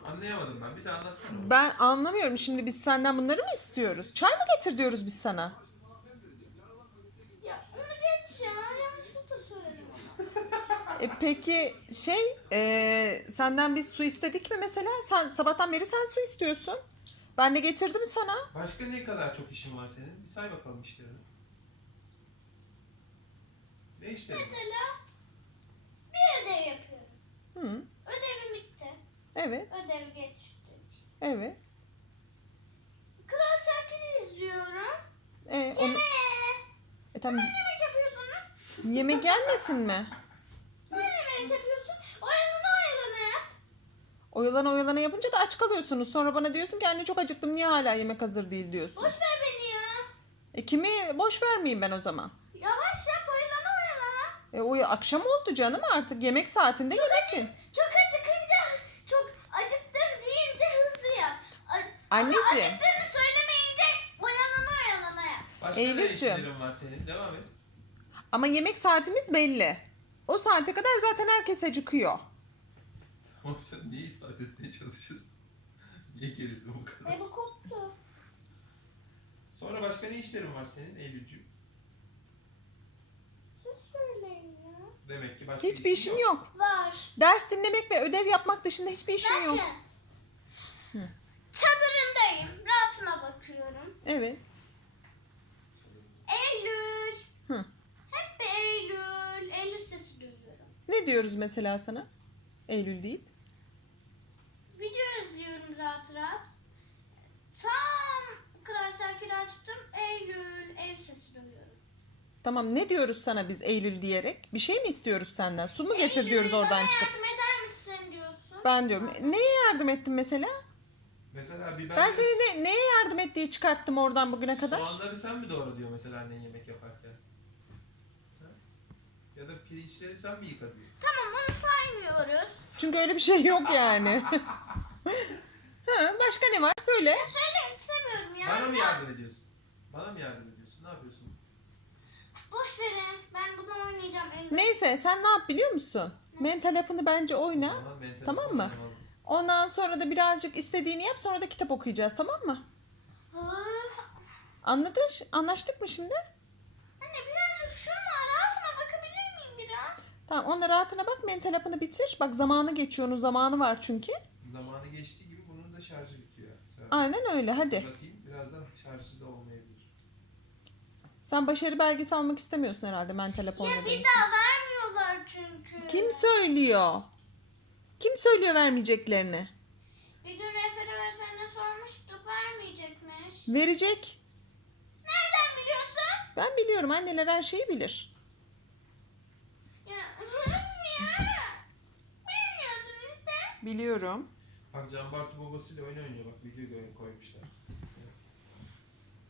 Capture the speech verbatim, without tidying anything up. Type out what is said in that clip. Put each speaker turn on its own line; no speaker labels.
Anlayamadım ben. Bir daha anlatsana.
Ben anlamıyorum. Şimdi biz senden bunları mı istiyoruz? Çay mı getir diyoruz biz sana?
Ya onu geç ya. Yanlışlıkla söyledim ama.
E peki şey e, senden biz su istedik mi mesela? Sen sabahtan beri sen su istiyorsun. Ben de getirdim sana.
Başka ne kadar çok işin var senin? Bir say bakalım işlerini. Ne işlerin var?
Mesela bir ödev yapıyorum.
Hı,
Ödevim bitti.
evet,
Ödev geçti.
evet.
Kral Şakir'i izliyorum.
E, onu,
Yemeğe.
e, tamam.
Yemek yapıyorsun.
Yemek gelmesin mi?
Ne yemek yapıyorsun? Oyalana oyalana yap.
Oyalana oyalana yapınca da aç kalıyorsunuz. Sonra bana diyorsun ki anne çok acıktım niye hala yemek hazır değil diyorsun.
Boş ver beni ya.
E kimi boş vermeyeyim ben o zaman.
Yavaş yap oyalana oyalana.
E o akşam oldu canım artık yemek saatinde yemekin.
Çok acıkınca, çok acıktım deyince hızlı yap. A-
Anneciğim.
Ama acıktığını söylemeyince oyalana oyalana yap.
Başka ne
Eylülcüğüm.
işlerin var senin? Devam et.
Ama yemek saatimiz belli. O saate kadar zaten herkes acıkıyor.
Tamam sen neyi ispat etmeye çalışıyorsun? Niye gerildin bu kadar?
Ay bu koptu.
Sonra başka ne işlerin var senin Eylülcüğüm?
Siz söyleyin ya.
Demek ki başka
Hiçbir işin yok.
Var.
Ders dinlemek ve ödev yapmak dışında hiçbir işin yok.
Bakın. Çadırındayım. Rahatıma bakıyorum.
Evet.
Eylül.
Hı.
Hep bir Eylül. Eylül sesi duyuyorum.
Ne diyoruz mesela sana? Eylül deyip.
Video izliyorum rahat rahat. Tam Kral Şakir'i açtım. Eylül. Eylül sesi duyuyorum.
Tamam ne diyoruz sana biz Eylül diyerek? Bir şey mi istiyoruz senden? Su mu getir
Eylül,
diyoruz oradan
bana
çıkıp.
yardım eder misin diyorsun.
Ben diyorum. Neye yardım ettin mesela?
Mesela biber
Ben seni ne, neye yardım et diye çıkarttım oradan bugüne kadar?
soğanları sen mi doğra diyor mesela annen yemek yaparken? Ha? Ya da pirinçleri sen mi yıkadın?
Tamam onu saymıyoruz.
Çünkü öyle bir şey yok yani. Ha, başka ne var? Söyle.
Ya söylemek istemiyorum ya.
Bana mı
Ya,
yardım ediyorsun? Bana mı yardım ediyorsun? Ne yapıyorsun?
boş verin. Ben bunu oynayacağım. Eylül.
Neyse sen ne yap biliyor musun? Mental yapını bence oyna.
Tamam, mental
Tamam mı?
oynamalısın.
Ondan sonra da birazcık istediğini yap sonra da kitap okuyacağız tamam mı?
Öf.
Anladık? Anlaştık mı şimdi?
Anne birazcık şuna rahatıma bakabilir miyim biraz?
Tamam onunla rahatına bak mental yapını bitir. Bak zamanı geçiyor onun zamanı var çünkü.
Zamanı geçtiği gibi bunun da şarjı bitiyor. Sen
Aynen öyle hadi.
Bakayım birazdan şarjı da olmayabilir.
Sen başarı belgesi almak istemiyorsun herhalde mental yap
Ya
oynadığın
bir
için.
daha vermiyorlar çünkü.
Kim söylüyor? Kim söylüyor vermeyeceklerini?
Bir gün rehber öğretmenine sormuştuk vermeyecekmiş.
Verecek.
Nereden biliyorsun?
Ben biliyorum anneler her şeyi bilir.
Ya öf ya. Bilmiyordun işte.
Biliyorum.
Bak Can Bartu babasıyla oyun oynuyor. Bak video koymuşlar.